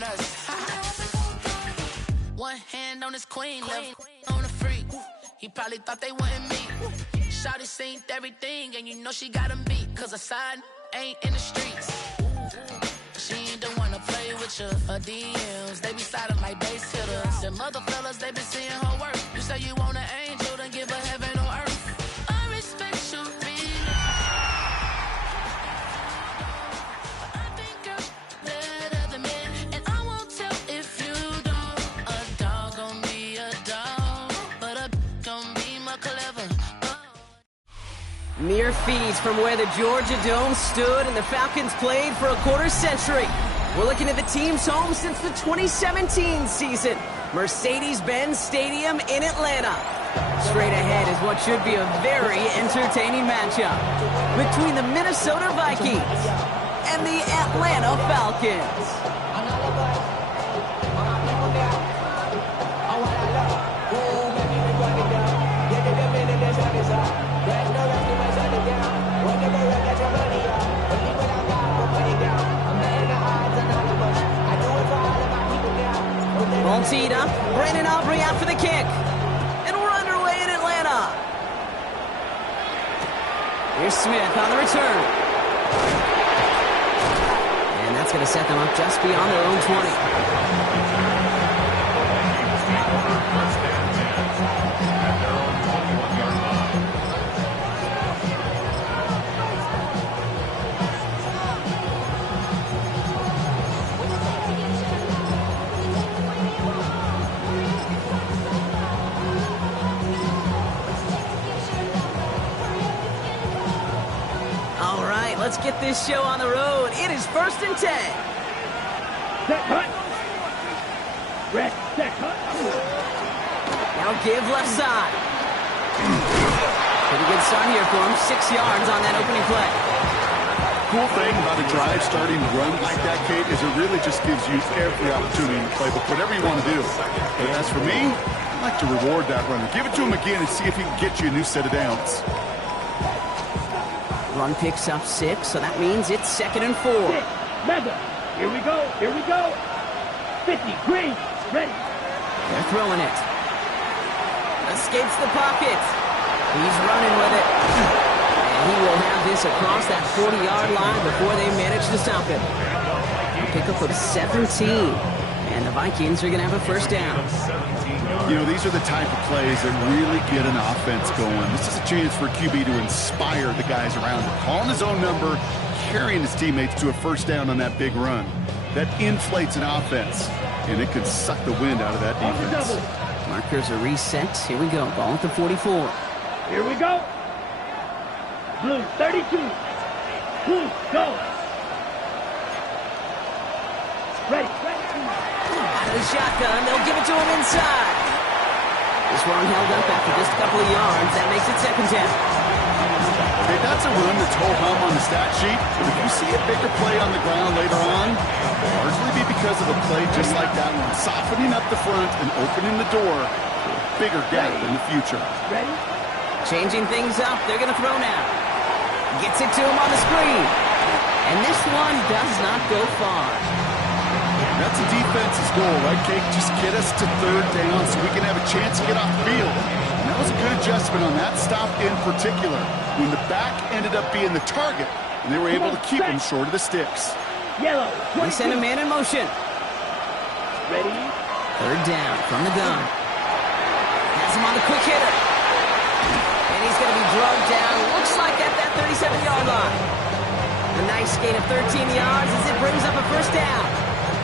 than us. One hand on his queen, left on the freak. He probably thought they wanted me. Shawty seen everything, and you know she got him beat. Cause her side ain't in the streets. She ain't the one to play with you. Her DMs, they be sliding like base hitters. Them other fellas, they been seeing her work. You say you want an angel, then give her heaven on earth. I respect your feelings. I think I'm better than men, and I won't tell if you don't. A dog gon' be a dog, but a gon' be more clever. Mere feet from where the Georgia Dome stood and the Falcons played for a quarter century. We're looking at the team's home since the 2017 season, Mercedes-Benz Stadium in Atlanta. Straight ahead is what should be a very entertaining matchup between the Minnesota Vikings and the Atlanta Falcons. Ball teed up. Brandon Aubrey out for the kick. And we're underway in Atlanta. Here's Smith on the return. And that's going to set them up just beyond their own 20. Let's get this show on the road. It is 1st and 10. Set cut. Red, set cut. Now give left side. Pretty good start here for him. 6 yards on that opening play. Cool thing about a drive starting to run like that, Kate, is it really just gives you every opportunity in the playbook, whatever you want to do. But as for me, I like to reward that runner. Give it to him again and see if he can get you a new set of downs. Run picks up 6, so that means it's 2nd and 4. Leather. Here we go. Here we go. 50. Green. Ready. They're throwing it. Escapes the pocket. He's running with it. And he will have this across that 40-yard line before they manage to stop him. A pickup of 17. And the Vikings are going to have a first down. You know, these are the type of plays that really get an offense going. This is a chance for a QB to inspire the guys around him. Calling his own number, carrying his teammates to a first down on that big run. That inflates an offense, and it can suck the wind out of that defense. Markers are reset. Here we go. Ball at the 44. Here we go. Blue, 32. Blue, go. Ready. Out of the shotgun. They'll give it to him inside. This one held up after just a couple of yards. That makes it 2nd and 10. Hey, that's a run that's ho-hum on the stat sheet. But if you see a bigger play on the ground later on, it'll largely be because of a play just like that one, softening up the front and opening the door for a bigger gap in the future. Ready? Changing things up. They're going to throw now. Gets it to him on the screen. And this one does not go far. That's a defense's goal, right, Kate? Just get us to 3rd down so we can have a chance to get off the field. And that was a good adjustment on that stop in particular, when the back ended up being the target, and they were able to keep him short of the sticks. Yellow. They send a man in motion. Ready? 3rd down from the gun. Has him on the quick hitter. And he's going to be drugged down. Looks like at that 37-yard line. A nice gain of 13 yards as it brings up a first down.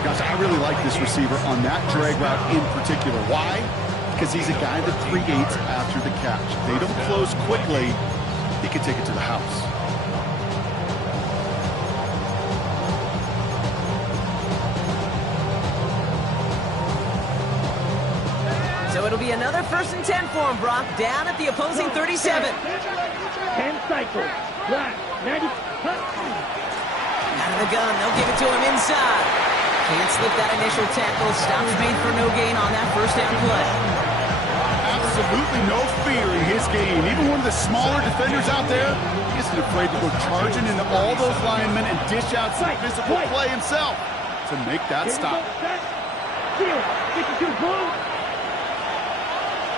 Gosh, I really like this receiver on that drag route in particular. Why? Because he's a guy that creates after the catch. If they don't close quickly, he can take it to the house. So it'll be another 1st and 10 for him, Brock, down at the opposing 37. 10 cycles. Black. 90. Out of the gun, they'll give it to him inside. Can't slip that initial tackle. Stops made for no gain on that first down play. Absolutely no fear in his game. Even one of the smaller defenders out there, he isn't afraid to go charging into all those linemen and dish out some physical play himself. to make that stop. Field, 52 blue.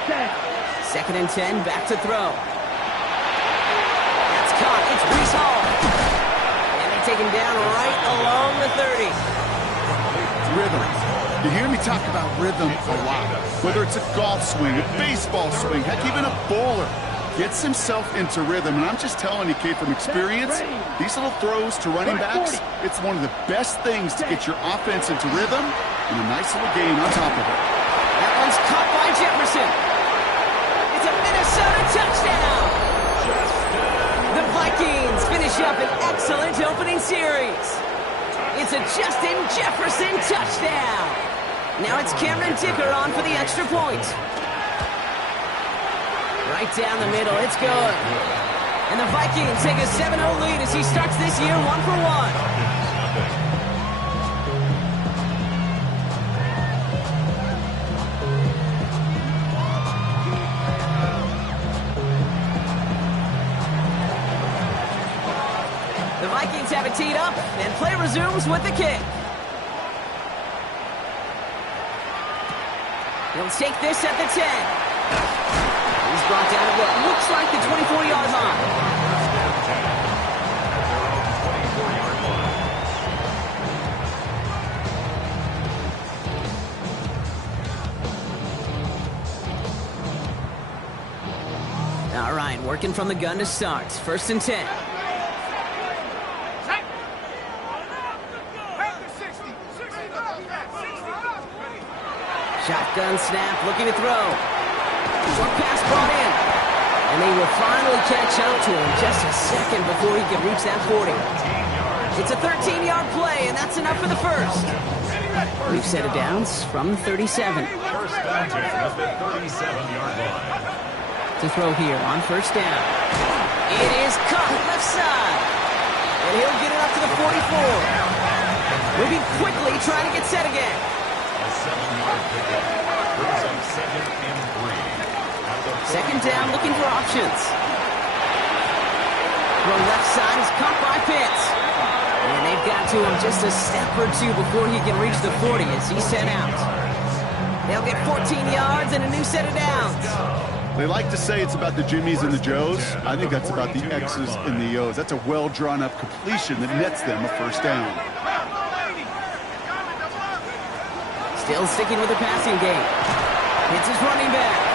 Set. 2nd and 10, back to throw. That's caught. It's Brees Hall. And they take him down right along the 30. Rhythm. You hear me talk about rhythm a lot. Whether it's a golf swing, a baseball swing, heck, even a bowler gets himself into rhythm. And I'm just telling you, Kate, from experience, these little throws to running backs, it's one of the best things to get your offense into rhythm and a nice little gain on top of it. That one's caught by Jefferson. It's a Minnesota touchdown. The Vikings finish up an excellent opening series. It's a Justin Jefferson touchdown. Now it's Cameron Dicker on for the extra point. Right down the middle, it's good. And the Vikings take a 7-0 lead as he starts this year 1-for-1. The Vikings have it teed up, and play resumes with the kick. He'll take this at the 10. He's brought down at what looks like the 24-yard line. All right, working from the gun to start. 1st and 10. Shotgun snap, looking to throw. Short pass brought in. And they will finally catch up to him just a second before he can reach that 40. It's a 13-yard play, and that's enough for the first. We've set it downs from 37. First down at the 37-yard line. To throw here on 1st down. It is caught left side. And he'll get it up to the 44. Moving quickly, trying to get set again. A 7-yard pickup brings up 2nd and 3. 2nd down, looking for options. Throw left side is caught by Pitts. And they've got to him just a step or two before he can reach the 40 as he's sent out. They'll get 14 yards and a new set of downs. They like to say it's about the Jimmies and the Joes. I think that's about the X's and the O's. That's a well-drawn-up completion that nets them a 1st down. Still sticking with the passing game. Hits his running back.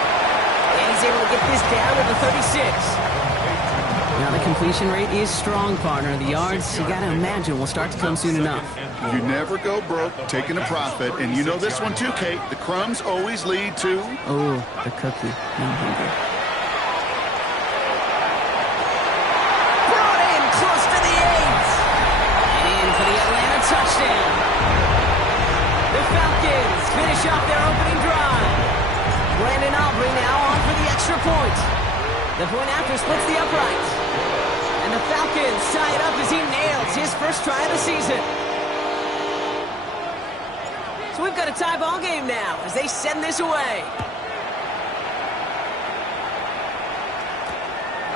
And he's able to get this down at the 36. Now the completion rate is strong, partner. The yards, you got to imagine, will start to come soon enough. You never go broke taking a profit. And you know this one too, Kate. The crumbs always lead to... Oh, the cookie. I'm hungry. Brought in close to the 8. And in for the Atlanta touchdown. The Falcons finish off their opening drive. Brandon Aubrey now on for the extra point. The point after splits the uprights. And the Falcons tie it up as he nails his first try of the season. So we've got a tie ball game now as they send this away.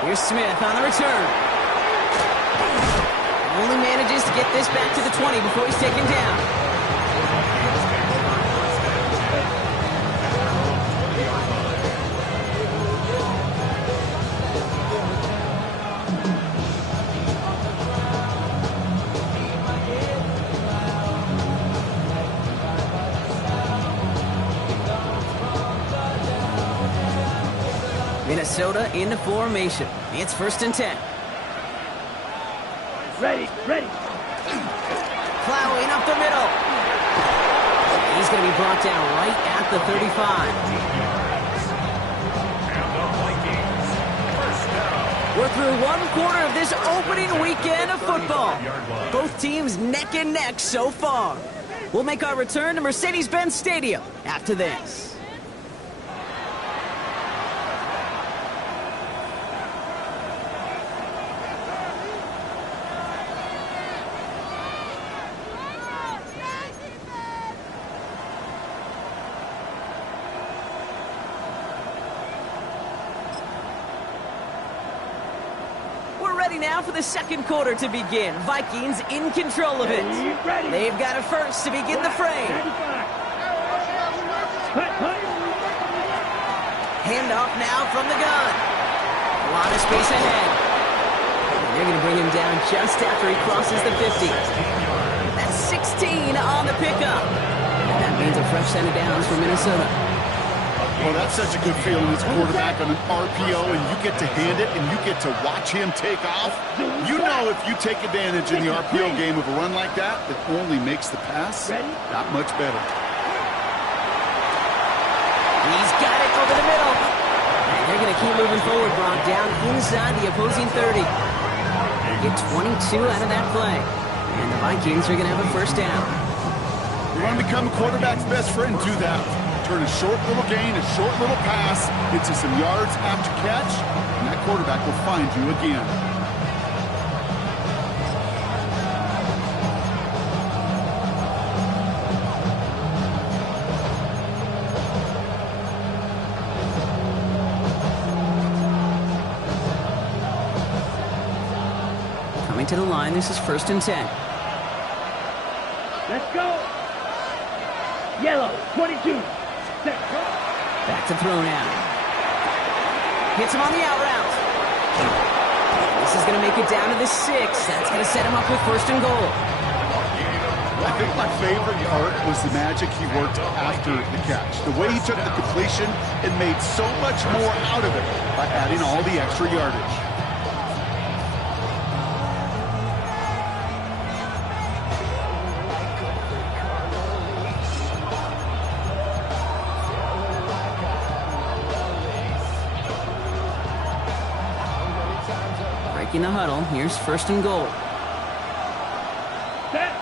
Here's Smith on the return. Only manages to get this back to the 20 before he's taken down. Minnesota in the formation. It's 1st and 10. Ready. Plowing up the middle. He's going to be brought down right at the 35. We're through 1/4 of this opening weekend of football. Both teams neck and neck so far. We'll make our return to Mercedes-Benz Stadium after this. ready now for the second quarter to begin. Vikings in control of it. They've got it first to begin the frame. Handoff now from the gun. A lot of space ahead. And they're going to bring him down just after he crosses the 50. That's 16 on the pickup. And that means a fresh set of downs for Minnesota. Well, that's such a good feeling as a quarterback on an RPO, and you get to hand it, and you get to watch him take off. You know if you take advantage in the RPO game of a run like that, it only makes the pass that much better. He's got it over the middle. And they're going to keep moving forward, Brock, down inside the opposing 30. Get 22 out of that play. And the Vikings are going to have a first down. You want to become a quarterback's best friend, do that. Turn a short little gain, a short little pass into some yards after catch, and that quarterback will find you again. Coming to the line, this is 1st and 10. Let's go. Yellow, 22. Back to throw now. Hits him on the out route. This is going to make it down to the 6. That's going to set him up with 1st and goal. I think my favorite part was the magic he worked after the catch. The way he took the completion and made so much more out of it by adding all the extra yardage. In the huddle, here's 1st and goal. Set.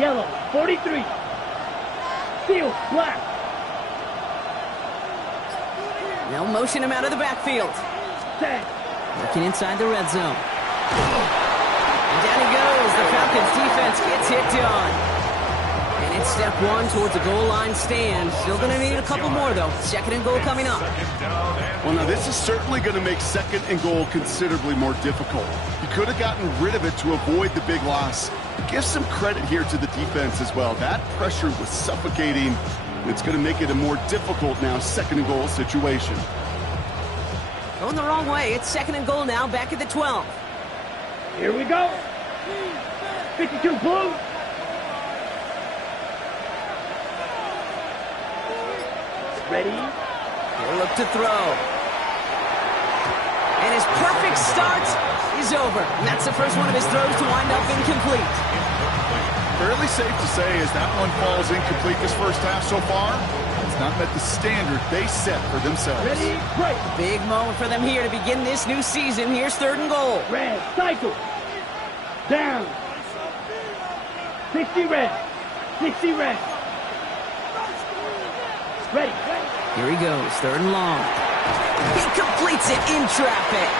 Yellow, 43. Field, black. They'll motion him out of the backfield. Set. Working inside the red zone. And down he goes. The Falcons defense gets hit on. And it's step 1 towards a goal line stand. Still going to need a couple more, though. 2nd and goal coming up. Well, now this is certainly going to make 2nd and goal considerably more difficult. He could have gotten rid of it to avoid the big loss. Give some credit here to the defense as well. That pressure was suffocating. It's going to make it a more difficult now 2nd and goal situation. Going the wrong way. It's 2nd and goal now, back at the 12. Here we go. 52 blue. Ready? He'll look to throw. And his perfect start is over. And that's the first one of his throws to wind up incomplete. Fairly safe to say as that one falls incomplete this first half so far, it's not met the standard they set for themselves. Ready? Break. Big moment for them here to begin this new season. Here's 3rd and goal. Red. Cycle. Down. 60 red. 60 red. Ready. Here he goes, 3rd and long. He completes it in traffic.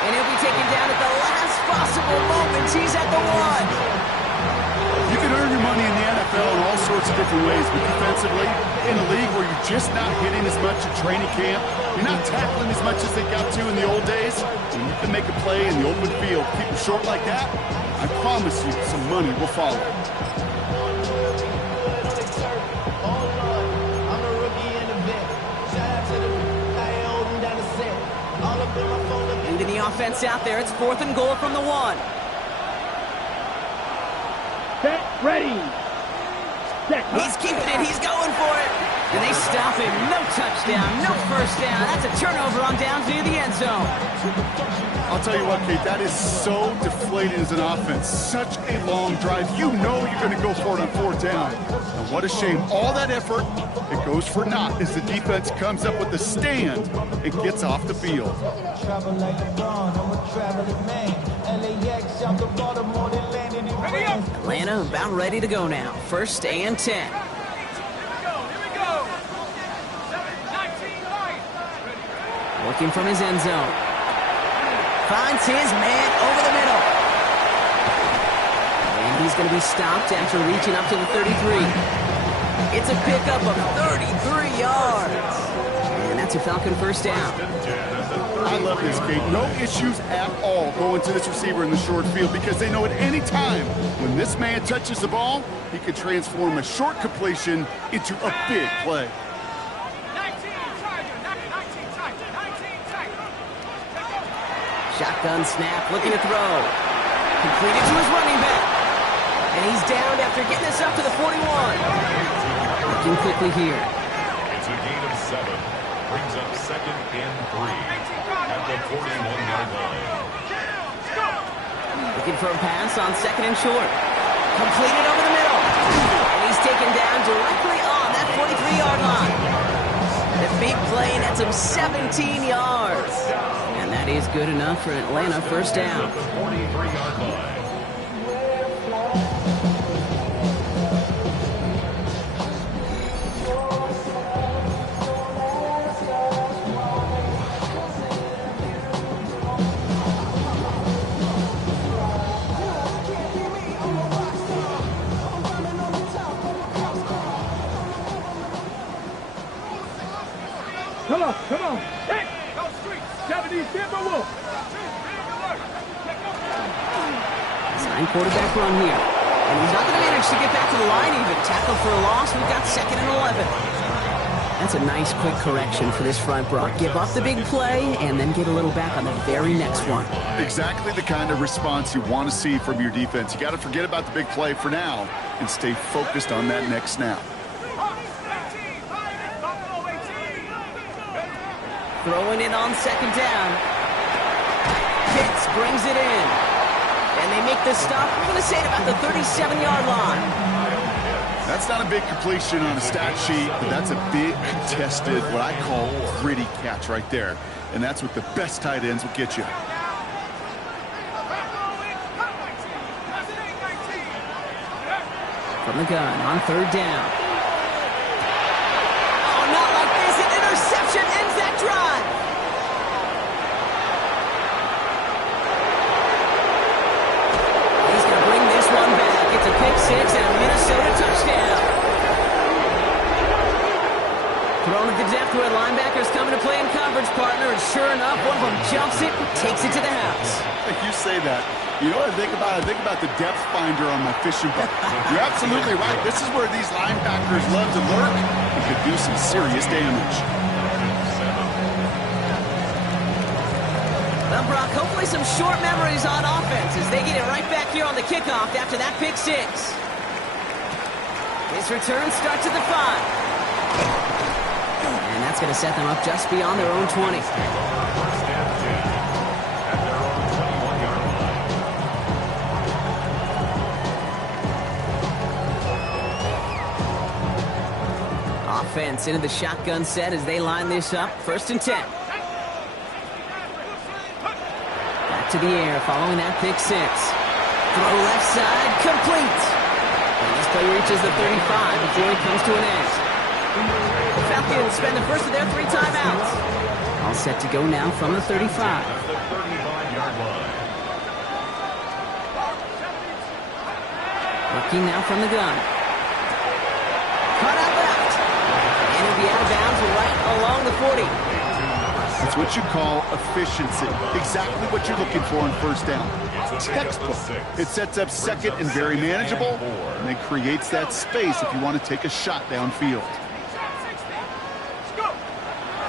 And he'll be taken down at the last possible moment. He's at the 1. You can earn your money in the NFL in all sorts of different ways, but defensively, in a league where you're just not hitting as much at training camp, you're not tackling as much as they got to in the old days, and you can make a play in the open field, keep it short like that, I promise you some money will follow. Moving the offense out there. It's 4th and goal from the 1. Set. Ready. Set. He's keeping it. He's going for it. And they stop him. No touchdown. No first down. That's a turnover on downs near the end zone. I'll tell you what, Kate, that is so deflating as an offense. Such a long drive. You know you're going to go for it on 4th down. And what a shame. All that effort, it goes for naught as the defense comes up with the stand and gets off the field. Atlanta about ready to go now. 1st and 10. Working from his end zone. Finds his man over the middle. And he's going to be stopped after reaching up to the 33. It's a pickup of 33 yards. And that's It's a Falcon first down. I love this, Kate. No issues at all going to this receiver in the short field because they know at any time when this man touches the ball, he can transform a short completion into a big play. Shotgun snap, looking to throw. Completed to his running back. And he's down after getting this up to the 41. Looking quickly here. It's a gain of 7. Brings up 2nd and 3 at the 41-yard line. Looking for a pass on 2nd and short. Completed over the middle. And he's taken down directly on that 43-yard line. The big play nets him 17 yards. And that is good enough for Atlanta first down. At the 43-yard line. Come on. Hey, go street. 70s, Timberwolves. Sign quarterback run here. And he's not going to manage to get back to the line even. Tackle for a loss. We've got 2nd and 11. That's a nice quick correction for this front, Brock. Give up the big play and then get a little back on the very next one. Exactly the kind of response you want to see from your defense. You got to forget about the big play for now and stay focused on that next snap. Throwing it on 2nd down. Pitts brings it in. And they make the stop, we're going to say, at about the 37-yard line. That's not a big completion on a stat sheet, but that's a big contested, what I call gritty catch right there. And that's what the best tight ends will get you. From the gun on 3rd down. Oh, not like this. An interception ends that drive. He's going to bring this one back. It's a pick 6 and a Minnesota touchdown. Thrown at the depth where linebackers coming to play in coverage, partner, and sure enough, one of them jumps it and takes it to the house. You say that. You know what I think about? I think about the depth finder on my fishing boat. You're absolutely right. This is where these linebackers love to lurk and could do some serious damage. Well, Brock, hopefully some short memories on offense as they get it right back here on the kickoff after that pick 6. His return starts at the 5. And that's going to set them up just beyond their own 20. Offense into the shotgun set as they line this up. 1st and 10. Back to the air following that pick 6. Throw left side, complete. And this play reaches the 35 before it comes to an end. The Falcons spend the first of their 3 timeouts. All set to go now from the 35. Looking now from the gun. Cut out left. And it'll be out of bounds right along the 40. That's what you call efficiency. Exactly what you're looking for on 1st down. Textbook. It sets up 2nd and very manageable, and it creates that space if you want to take a shot downfield.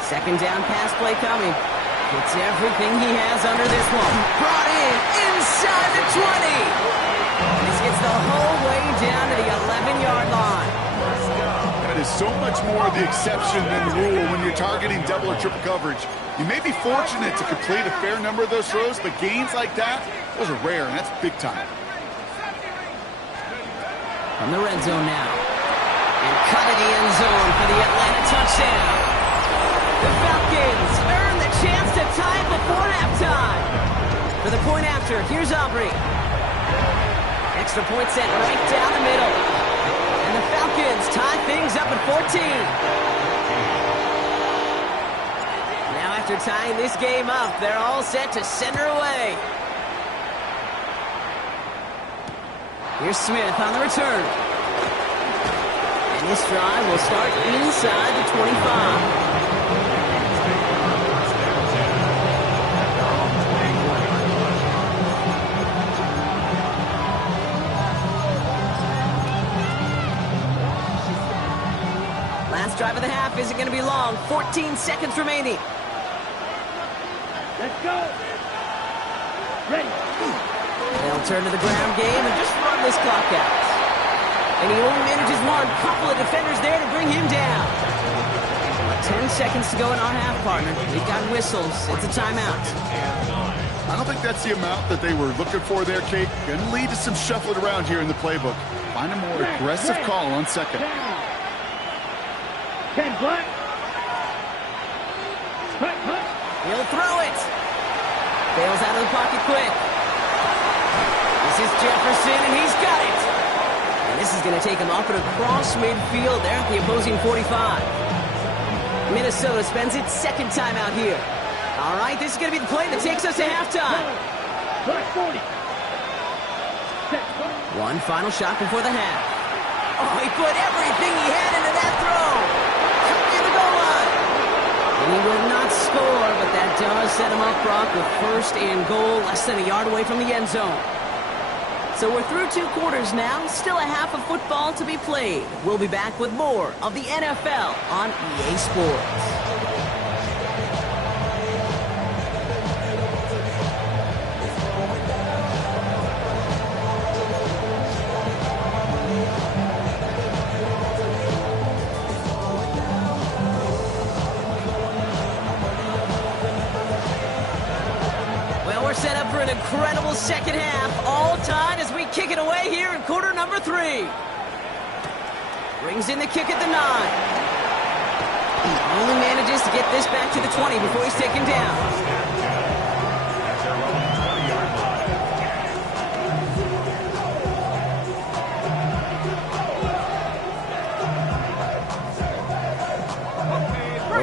2nd down pass play coming. Gets everything he has under this one. Brought in inside the 20. This gets the whole way down to the 11-yard line. That is so much more the exception than the rule when you're targeting double or triple coverage. You may be fortunate to complete a fair number of those throws, but gains like that, those are rare, and that's big time. From the red zone now. And cut in the end zone for the Atlanta touchdown. The Falcons earn the chance to tie it before halftime. For the point after, here's Aubrey. Extra point set right down the middle. And the Falcons tie things up at 14. Now after tying this game up, they're all set to send her away. Here's Smith on the return. And this drive will start inside the 25. Last drive of the half isn't going to be long. 14 seconds remaining. Let's go. Ready. They'll turn to the ground game and just run this clock out. And he only manages one. Couple of defenders there to bring him down. 10 seconds to go in our half, partner. We've got whistles. It's a timeout. I don't think that's the amount that they were looking for there, Kate. Going to lead to some shuffling around here in the playbook. Find a more aggressive call on second. 10 black. Cut. He'll throw it. Bails out of the pocket quick. This is Jefferson, and he's got it. And this is going to take him up and across midfield there at the opposing 45. Minnesota spends its second timeout here. All right, this is going to be the play that takes us to halftime. 40. One final shot before the half. Oh, he put everything he had into that throw. Near the goal line. And he will not score, but that does set him up, Brock, with first and goal, less than a yard away from the end zone. So we're through 2 quarters now, still a half of football to be played. We'll be back with more of the NFL on EA Sports. Set up for an incredible second half, all tied as we kick it away here in quarter number 3. Brings in the kick at the 9. Only manages to get this back to the 20 before he's taken down.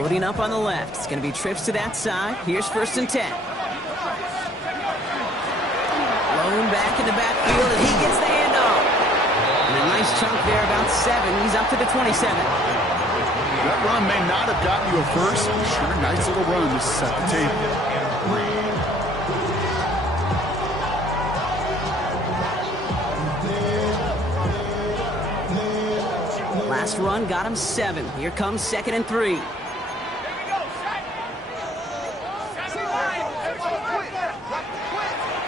Loading up on the left. It's going to be trips to that side. Here's first and 10. Back in the backfield, and he gets the handoff. And a nice chunk there, about 7. He's up to the 27. That run may not have gotten you a first. Sure, nice little run to set the table. Last run got him 7. Here comes second and 3.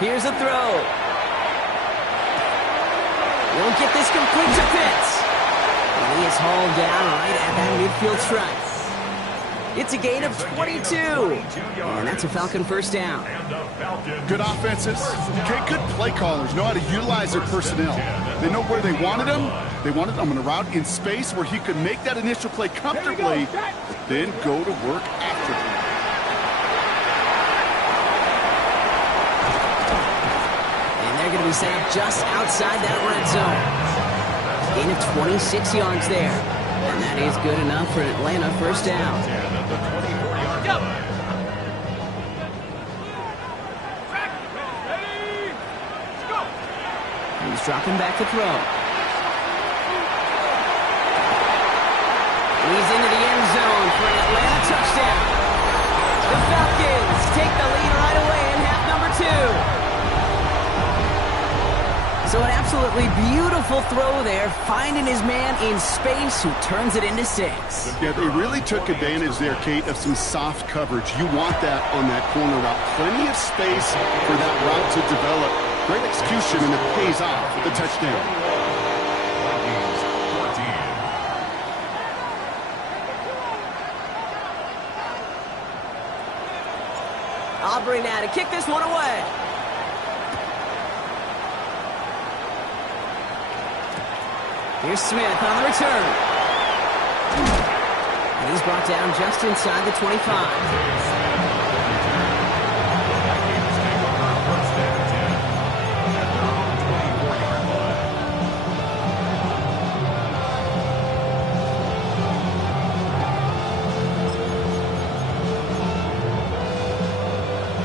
Here's a throw. He'll get this complete to Pitts. And he is hauled down right at that midfield stripe. It's a gain of 22. And that's a Falcon first down. Good offenses. Okay, good play callers know how to utilize their personnel. They know where they wanted him. They wanted him on a route in space where he could make that initial play comfortably, but then go to work after him. Going to be set up just outside that red zone. Gain of 26 yards there. And that is good enough for an Atlanta first down. He's dropping back to throw. He's into the end zone for an Atlanta touchdown. The Falcons take the lead right away in half number 2. So an absolutely beautiful throw there, finding his man in space who turns it into 6. Yeah, they really took advantage there, Kate, of some soft coverage. You want that on that corner route. Plenty of space for that route to develop. Great execution, and it pays off with the touchdown. Aubrey now to kick this one away. Here's Smith on the return. And he's brought down just inside the 25.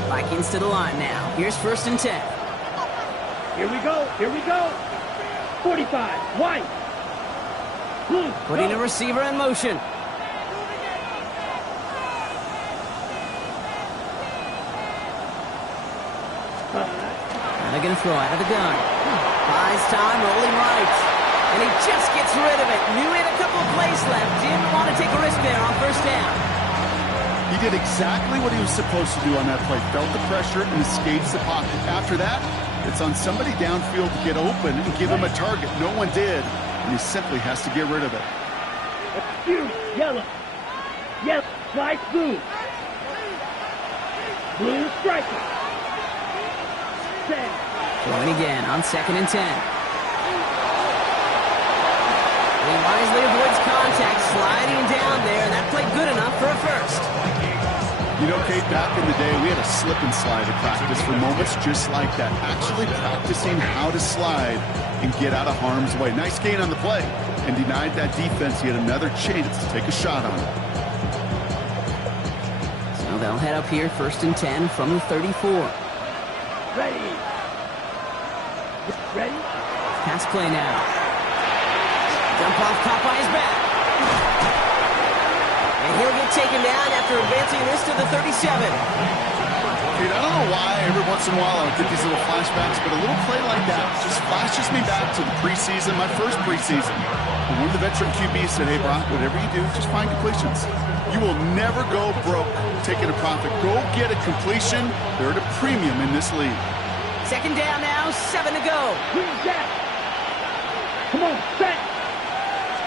Vikings to the line now. Here's first and 10. Here we go. Here we go. 45. White. Blue. Putting a receiver in motion. Now they're going to throw out of the gun. Buys time, rolling right. And he just gets gets rid of it. Knew he had a couple of plays left. Didn't want to take a risk there on first down. He did exactly what he was supposed to do on that play. Felt the pressure and escapes the pocket. After that, it's on somebody downfield to get open and give him a target. No one did, and he simply has to get rid of it. Excuse, yellow. Yellow, slide blue. Blue striker. Set. Throwing again on 2nd and 10. He wisely avoids contact, sliding down there, and that played good enough for a first. You know, Kate, back in the day, we had a slip and slide at practice for moments just like that. Actually practicing how to slide and get out of harm's way. Nice gain on the play, and denied that defense yet another chance to take a shot on it. So they'll head up here, 1st and 10 from the 34. Ready. Ready? Pass play now. Jump off, caught by his back. And he'll get taken down after advancing this to the 37. Dude, I don't know why every once in a while I get these little flashbacks, but a little play like that just flashes me back to the preseason, my first preseason. And one of the veteran QBs said, hey, Brock, whatever you do, just find completions. You will never go broke taking a profit. Go get a completion. They're at a premium in this league. 2nd down now, 7 to go. Green jack. Come on, set.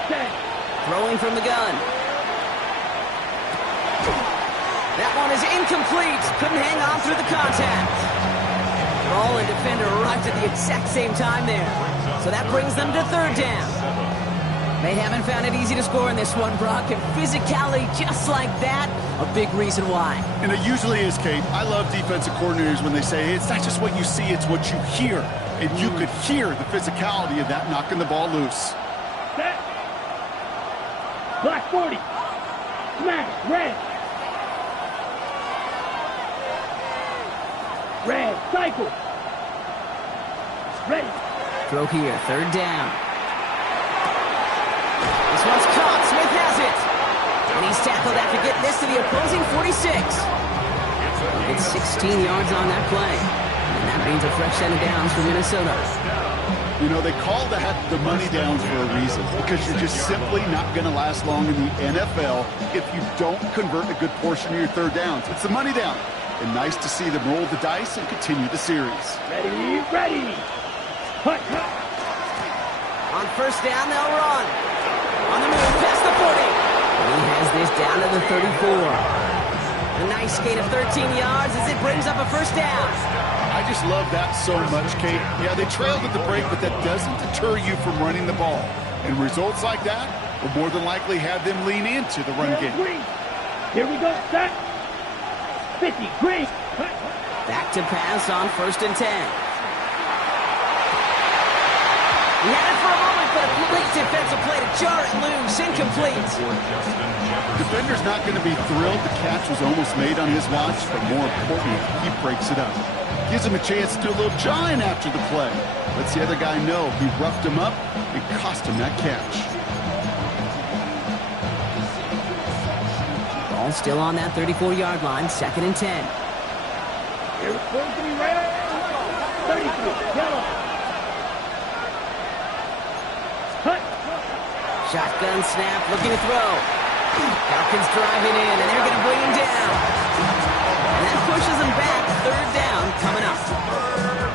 Set. Throwing from the gun. That one is incomplete. Couldn't hang on through the contact. Ball and defender arrived at the exact same time there. So that brings them to 3rd down. They haven't found it easy to score in this one, Brock, and physicality just like that, a big reason why. And it usually is, Kate. I love defensive coordinators when they say, hey, it's not just what you see, it's what you hear. And you could hear the physicality of that knocking the ball loose. Set. Black 40. Smash. Red. Red. Cycle. Ready. Throw here, 3rd down. This one's caught. Smith has it. And he's tackled after getting this to the opposing 46. It's 16 yards on that play. And that means a fresh set of downs for Minnesota. You know, they call that the money downs for a reason, because you're just simply not going to last long in the NFL if you don't convert a good portion of your 3rd downs. It's the money down. And nice to see them roll the dice and continue the series. Ready. Ready. Hut. On 1st down, they'll run. On the move, past the 40. And he has this down to the 34. A nice gain of 13 yards as it brings up a 1st down. I just love that so much, Kate. Yeah, they trailed at the break, but that doesn't deter you from running the ball. And results like that will more than likely have them lean into the run game. Green. Here we go. Set. 50. Green. Back to pass on 1st and 10. He had it for a moment, but a great defensive play to jar it loose. Incomplete. Defender's not going to be thrilled the catch was almost made on his watch, but more importantly, he breaks it up. Gives him a chance to do a little jawing after the play. Lets the other guy know he roughed him up and cost him that catch. Ball still on that 34-yard line, 2nd and 10. Here it's going to be red. 33. Yellow. Hut. Shotgun snap, looking to throw. Falcons driving in, and they're going to bring him down. And that pushes him back. 3rd down coming up.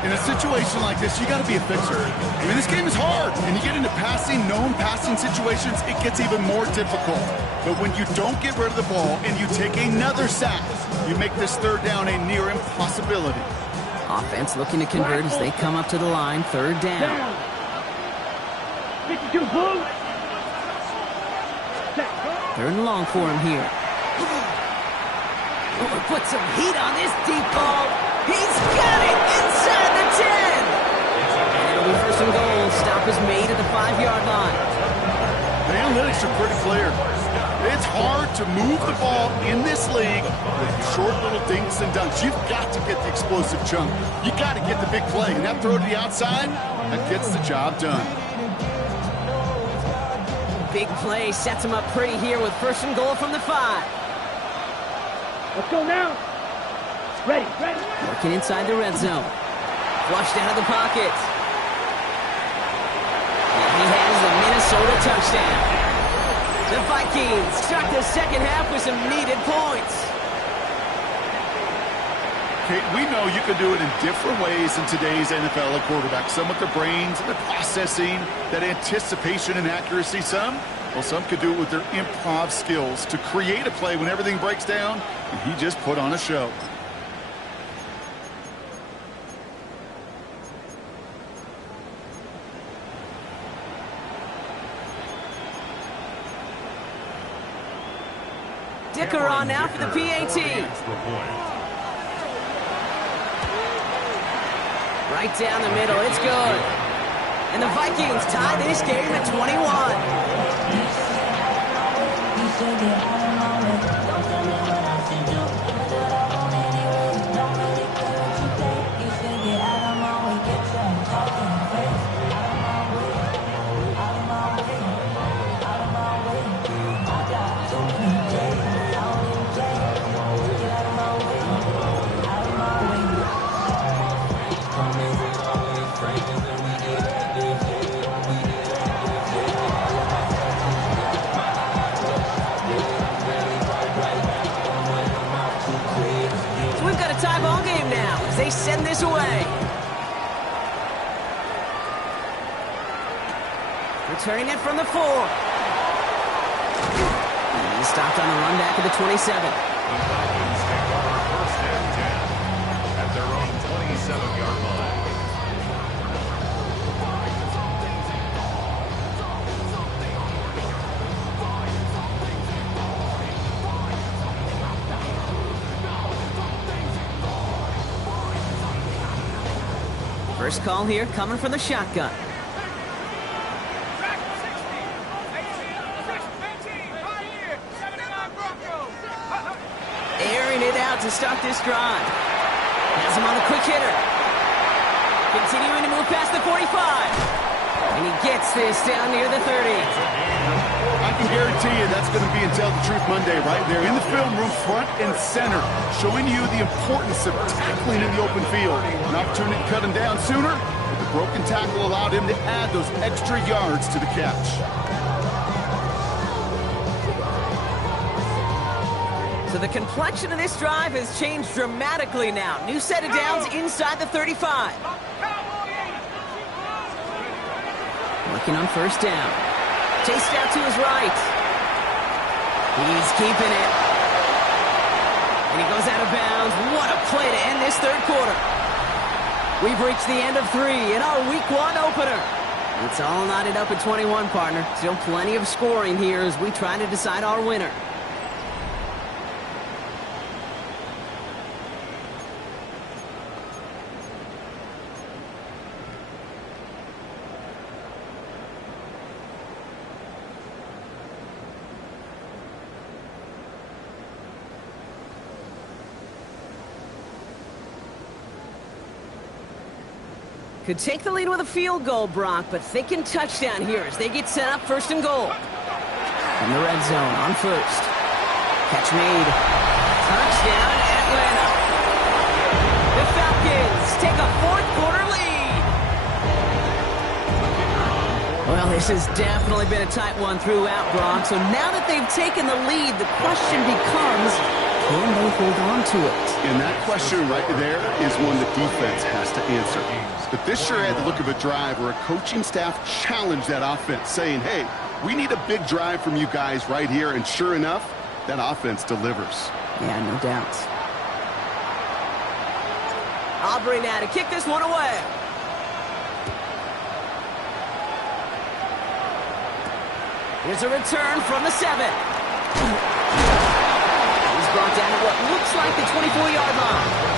In a situation like this, you got to be a fixer. I mean, this game is hard, and you get into known passing situations, it gets even more difficult. But when you don't get rid of the ball and you take another sack, you make this 3rd down a near impossibility. Offense looking to convert as they come up to the line. 3rd down. 52 blue. 3rd and long for him here. Oh, put some heat on this deep ball. He's got it inside the 10. And it'll be 1st and goal. Stop is made at the 5-yard line. The analytics are pretty clear. It's hard to move the ball in this league with short little dinks and dunks. You've got to get the explosive chunk. You got to get the big play. And that throw to the outside, that gets the job done. Big play sets him up pretty here with 1st and goal from the 5. Let's go now. Ready. Working inside the red zone. Flushed out of the pocket. And he has has the Minnesota touchdown. The Vikings start the second half with some needed points. Okay, we know you can do it in different ways in today's NFL at quarterback. Some with their brains and their processing, that anticipation and accuracy. Some could do it with their improv skills to create a play when everything breaks down, and he just put on a show. Dicker on now for the PAT. Right down the middle, it's good. And the Vikings tie this game at 21. Tie ball game now as they send this away. Returning it from the 4. And he stopped on the run back at the 27. The Falcons take over first and 10 at their own 27-yard line. First call here coming from the shotgun. Airing it out to start this drive. Has him on the quick hitter. Continuing to move past the 45. And he gets this down near the 30. I can guarantee you that's going to be in Tell the Truth Monday right there in the film room, front and center, showing you the importance of tackling in the open field. An opportunity to cut him down sooner, but the broken tackle allowed him to add those extra yards to the catch. So the complexion of this drive has changed dramatically now. New set of downs inside the 35. Looking on first down. Chased out to his right. He's keeping it. And he goes out of bounds. What a play to end this third quarter. We've reached the end of 3 in our Week 1 opener. It's all knotted up at 21, partner. Still plenty of scoring here as we try to decide our winner. Could take the lead with a field goal, Brock, but thinking touchdown here as they get set up first and goal. In the red zone on first. Catch made. Touchdown, Atlanta. The Falcons take a fourth-quarter lead. Well, this has definitely been a tight one throughout, Brock. So now that they've taken the lead, the question becomes, can they hold on to it? And that question right there is one the defense has to answer. But this sure had the look of a drive where a coaching staff challenged that offense, saying, hey, we need a big drive from you guys right here. And sure enough, that offense delivers. Yeah, no doubt. Aubrey now to kick this one away. Here's a return from the 7. He's brought down at what looks like the 24-yard line.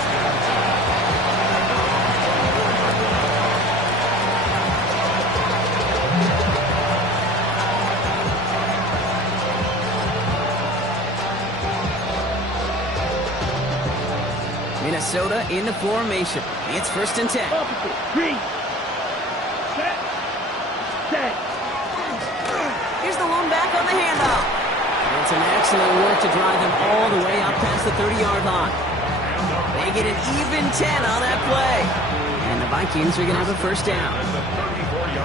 Minnesota in the formation. It's first and 10. Three. Set. Set. Here's the lone back on the handoff. And some excellent work to drive him all the way up past the 30-yard line. They get an even 10 on that play. And the Vikings are going to have a first down.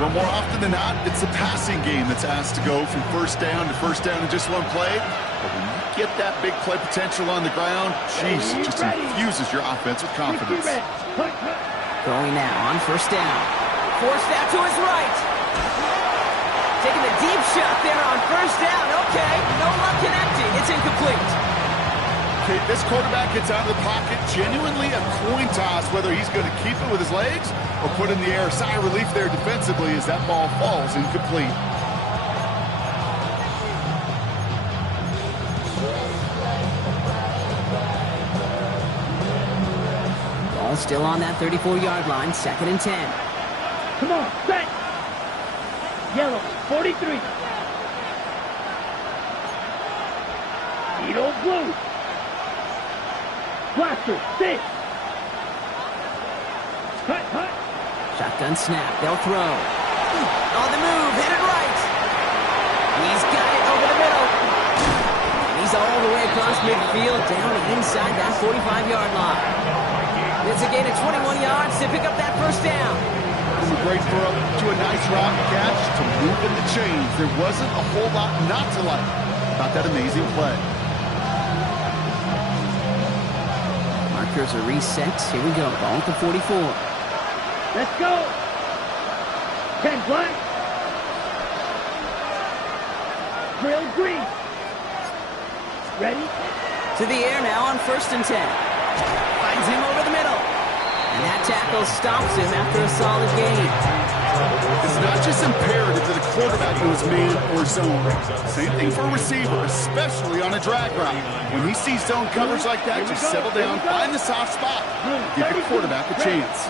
Well, more often than not, it's the passing game that's asked to go from first down in just one play. But when you get that big play potential on the ground, geez, it just infuses your offense with confidence. Going now on first down. Forced out to his right. Taking the deep shot there on first down. Okay, no luck connecting. It's incomplete. Okay, this quarterback gets out of the pocket, genuinely a coin toss whether he's going to keep it with his legs or put in the air. Sigh of relief there defensively as that ball falls incomplete. Ball still on that 34-yard line, 2nd and 10. Come on, set. Yellow, 43. Edo blue. Blaster, 6. Hut. Shotgun snap, they'll throw. On the move, headed right. He's got it over the middle. And he's all the way across midfield, down inside that 45-yard line. It's a gain of 21 yards to pick up that first down. From a great throw to a nice route catch to move in the chains. There wasn't a whole lot not to like about that amazing play. Markers are reset. Here we go. Ball at the 44. Let's go. 10 black. Drill green. Ready? To the air now on 1st and 10. Finds him over the middle. And that tackle stops him after a solid gain. It's not just imperative that a quarterback knows man or zone. Same thing for a receiver, especially on a drag route. When he sees zone coverage like that, just settle down, find the soft spot. Give your quarterback a chance.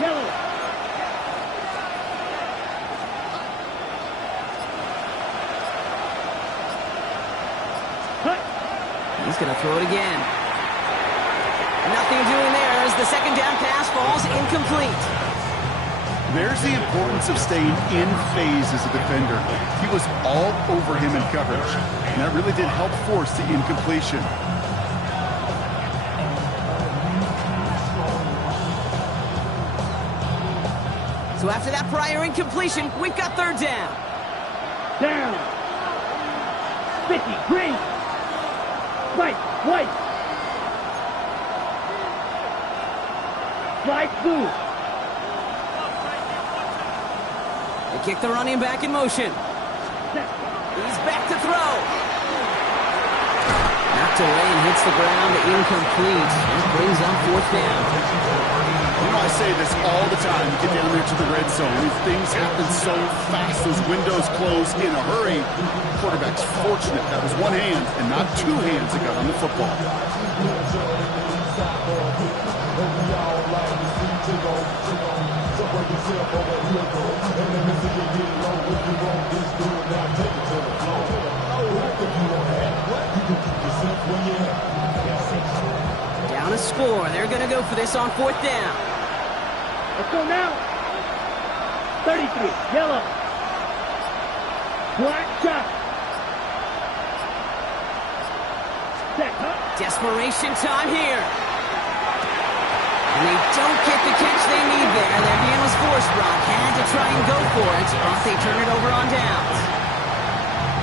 He's going to throw it again. Nothing doing there as the 2nd down pass falls incomplete. There's the importance of staying in phase as a defender. He was all over him in coverage, and that really did help force the incompletion. So after that prior incompletion, we've got 3rd down. Down. 50, green. Right, white. Fly blue. They kick the running back in motion. He's back to throw. Knocked away and hits the ground, incomplete. That brings up 4th down. You know, I say this all the time. You get down there to the red zone. Things happen so fast. Those windows close in a hurry. The quarterback's fortunate. That was one hand and not 2 hands that got on the football. Down a score. They're going to go for this on 4th down. Let's go now. 33, yellow. Black shot. Set, Desperation time here. And they don't get the catch they need there. Their hand was forced, Brock. Had to try and go for it, but they turn it over on downs.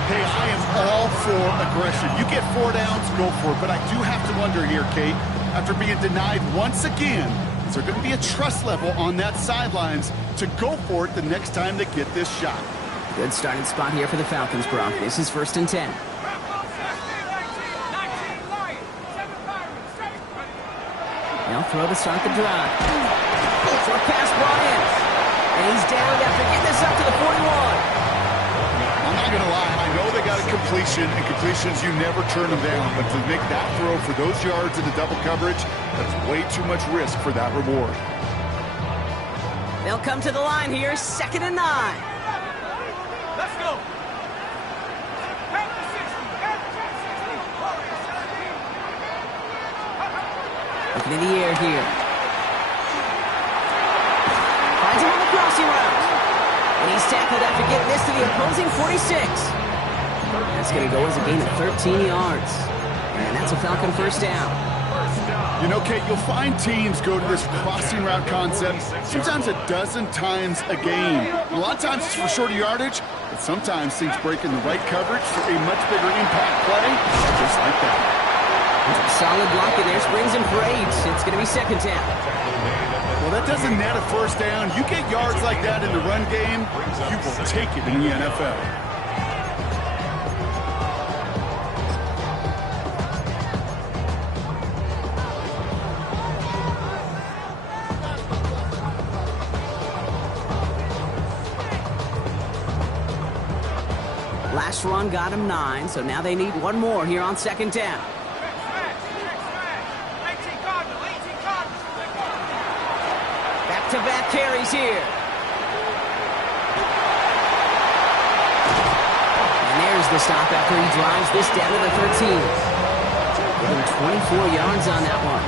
Hey, I am all for aggression. You get 4 downs, go for it. But I do have to wonder here, Kate, after being denied once again, is there going to be a trust level on that sidelines to go for it the next time they get this shot? Good starting spot here for the Falcons, Brock. This is 1st and 10. They'll throw to start the drive. Short pass brought in. And he's down after getting this up to the 41. I'm not going to lie. I know they got a completion, and completions, you never turn them down. But to make that throw for those yards into double coverage, that's way too much risk for that reward. They'll come to the line here, 2nd and 9. Let's go. Looking in the air here. Finds him on the crossing route. And he's tackled after getting this to the opposing 46. That's going to go as a gain of 13 yards. And that's a Falcon 1st down. You know, Kate, you'll find teams go to this crossing route concept sometimes a dozen times a game. A lot of times it's for shorter yardage, but sometimes things break in the right coverage for a much bigger impact play, just like that. Solid block in there, springs him for 8. It's going to be second down. Well, that doesn't net a first down. You get yards like that in the run game, you will take it in the NFL. Last run got him 9, so now they need one more here on second down. Back-to-back carries here. And there's the stop after he drives this down to the 13. Within 24 yards on that one.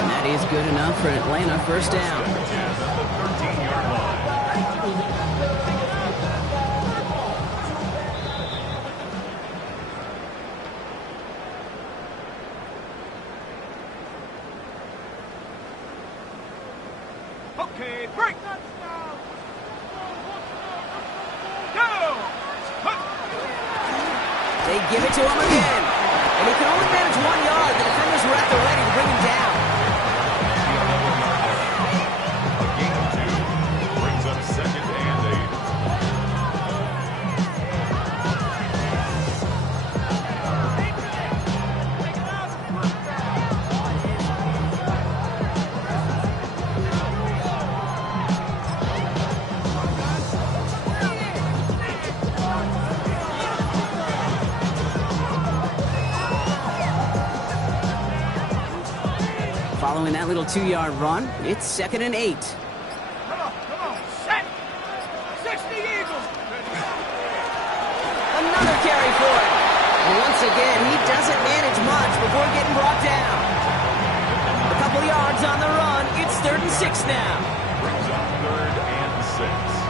And that is good enough for Atlanta first down. Okay, break! Go! They give it to him again. And he can only manage 1 yard. The defenders were at the ready to bring him down. A gain of 2 brings up second and 8. Following that little 2-yard run, it's second and 8. Come on, set! 60 Eagles! Another carry for it. And once again, he doesn't manage much before getting brought down. A couple yards on the run. It's third and 6 now. brings up third and 6.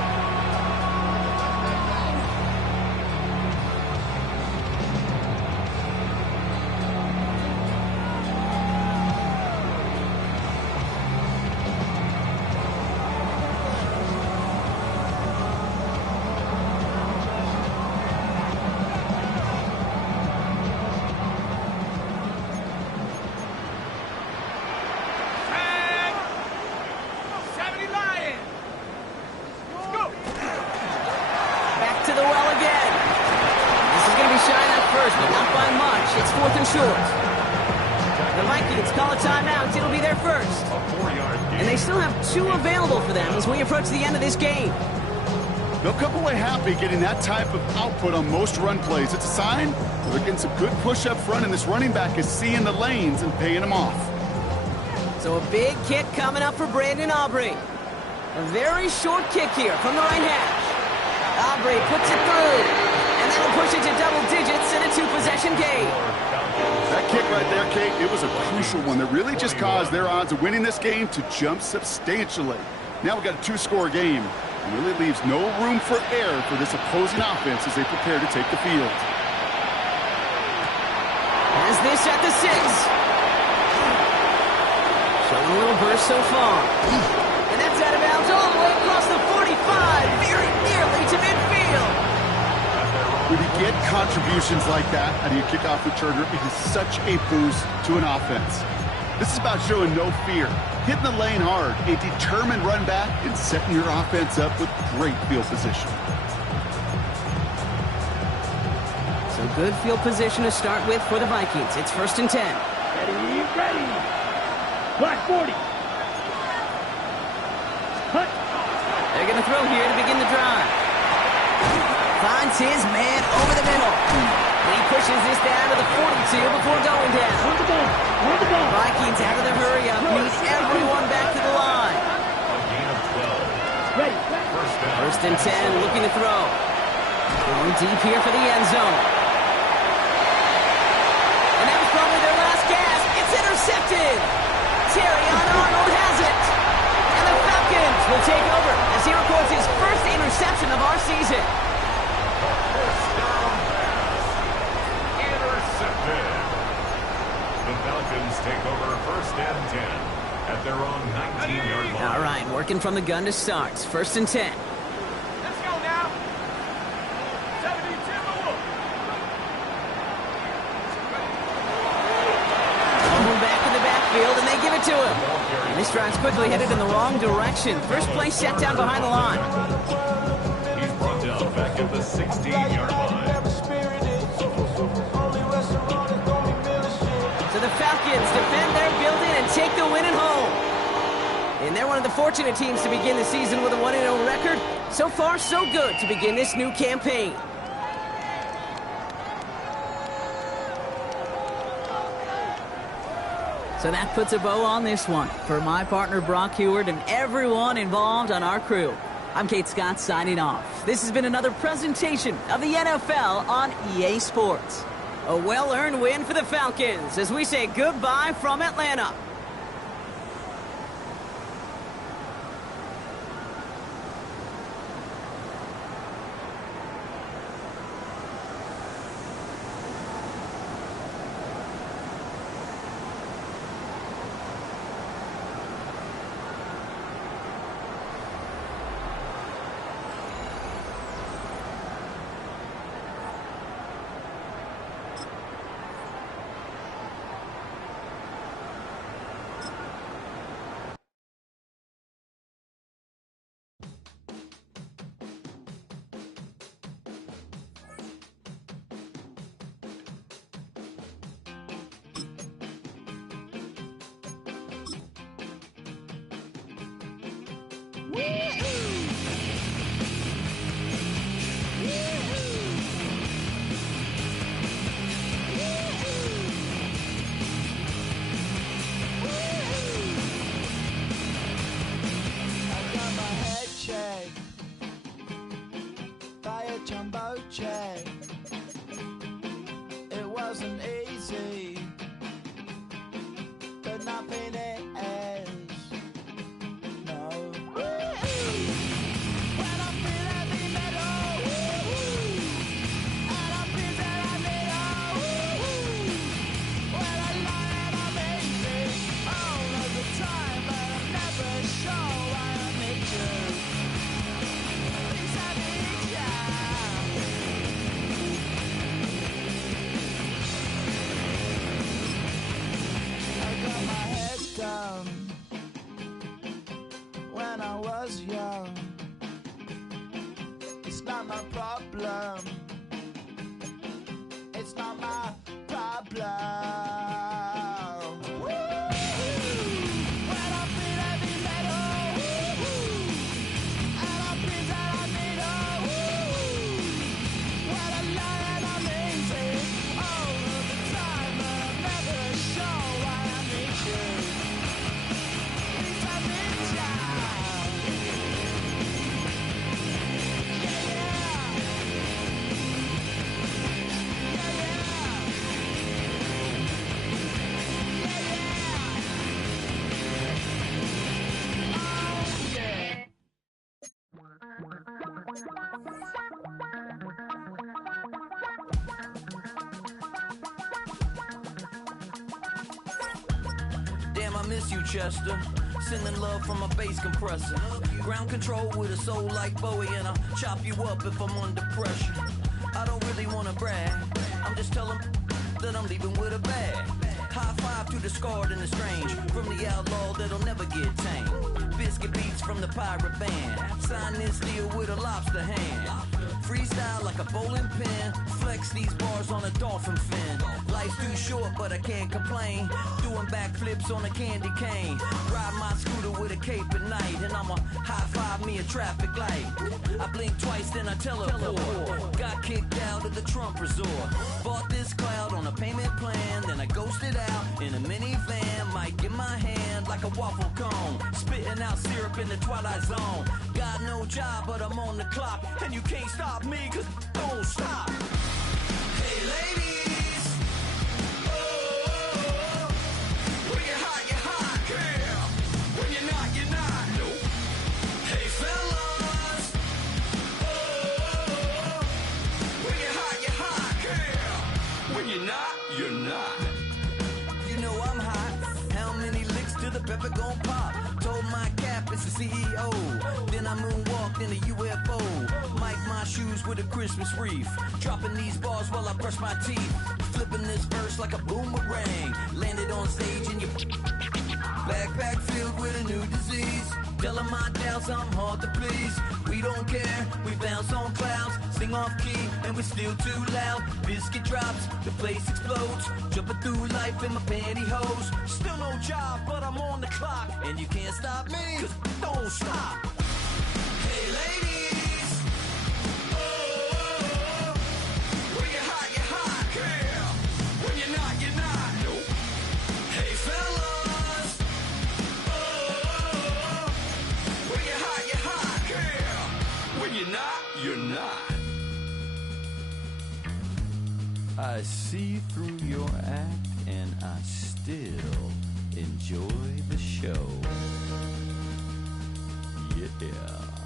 Back to the well again. This is going to be shy enough first, but not by much. It's fourth and short. The Vikings call a timeout. It'll be their first. A 4-yard gain. And they still have 2 available for them as we approach the end of this game. They'll come away happy getting that type of output on most run plays. It's a sign they're getting some good push up front, and this running back is seeing the lanes and paying them off. So a big kick coming up for Brandon Aubrey. A very short kick here from the right hash. Aubrey puts it through, and that'll push it to double digits in a 2-possession game. That kick right there, Kate, it was a crucial one that really just caused their odds of winning this game to jump substantially. Now we've got a 2-score game. It really leaves no room for error for this opposing offense as they prepare to take the field. Has this at the 6. Showing a little burst so far. And that's out of bounds all the way across the 45, very nearly to midfield. When you get contributions like that out of your kickoff returner, it is such a boost to an offense. This is about showing no fear, hitting the lane hard, a determined run back, and setting your offense up with great field position. So good field position to start with for the Vikings. It's first and 10. Ready. Black 40. Hut. They're going to throw here to begin the drive. Finds his man over the middle. He pushes this down to the 42 before going down. On the ball. Vikings out of the hurry up. Need everyone back to the line. A gain of 12. Ready. First down. First and 10, looking to throw. Going deep here for the end zone. And that was probably their last gasp. It's intercepted. Terrion Arnold has it. And the Falcons will take over as he records his first interception of our season. First down pass. Intercepted. The Falcons take over 1st and 10 at their own 19-yard line. All right, working from the gun to start. 1st and 10. Let's go now. 72 Wolf. Home back in the backfield, and they give it to him. And this drive's quickly headed in the wrong direction. First play set down behind the line. He's brought down back at the 16-yard line. So the Falcons defend their building and take the win at home. And they're one of the fortunate teams to begin the season with a 1-0 record. So far, so good to begin this new campaign. So that puts a bow on this one. For my partner Brock Heward and everyone involved on our crew, I'm Kate Scott signing off. This has been another presentation of the NFL on EA Sports. A well-earned win for the Falcons as we say goodbye from Atlanta. It wasn't easy, but nothing is. No. When I feel heavy metal, and I feel that I need when I lie and I'm easy all of the time, but I'm never sure why I need you. Please, I need you. Down when I was young. It's not my problem. It's not my problem. When I feel heavy metal, and I feel that I need when I lie and I'm easy all of the time, but I'm never sure why I need you. Damn, I miss you, Chester. Sending love from a bass compressor. Ground control with a soul like Bowie, and I'll chop you up if I'm under pressure. I don't really wanna brag. I'm just telling that I'm leaving with a bag. High five to the scarred and the strange, from the outlaw that'll never get tamed. Biscuit beats from the pirate band. Sign this deal with a lobster hand. Freestyle like a bowling pin. Flex these bars on a dolphin fin. Life's too short, but I can't complain. Doing backflips on a candy cane. Ride my scooter with a cape at night, and I'ma high five me a traffic light. I blink twice, then I teleport. Got kicked out of the Trump resort. Bought this cloud on a payment plan, then I ghosted out in a minivan. Might get my hand like a waffle cone. Spitting out syrup in the twilight zone. Got no job, but I'm on the clock, and you can't stop me, cause don't stop. Hey ladies, oh, when you're hot, girl. When you're not, nope. Hey fellas, oh, when you're hot, girl. When you're not, you're not. You with a Christmas wreath. Dropping these bars while I brush my teeth. Flipping this verse like a boomerang. Landed on stage in your backpack filled with a new disease. Telling my doubts I'm hard to please. We don't care, we bounce on clouds. Sing off key and we're still too loud. Biscuit drops, the place explodes. Jumping through life in my pantyhose. Still no job, but I'm on the clock. And you can't stop me, cause don't stop. Hey ladies, oh, when you're hot, yeah. When you're not, you're not. Nope. Hey fellas, oh, when you're hot, yeah. When you're not, you're not. I see through your act and I still enjoy the show. Yeah.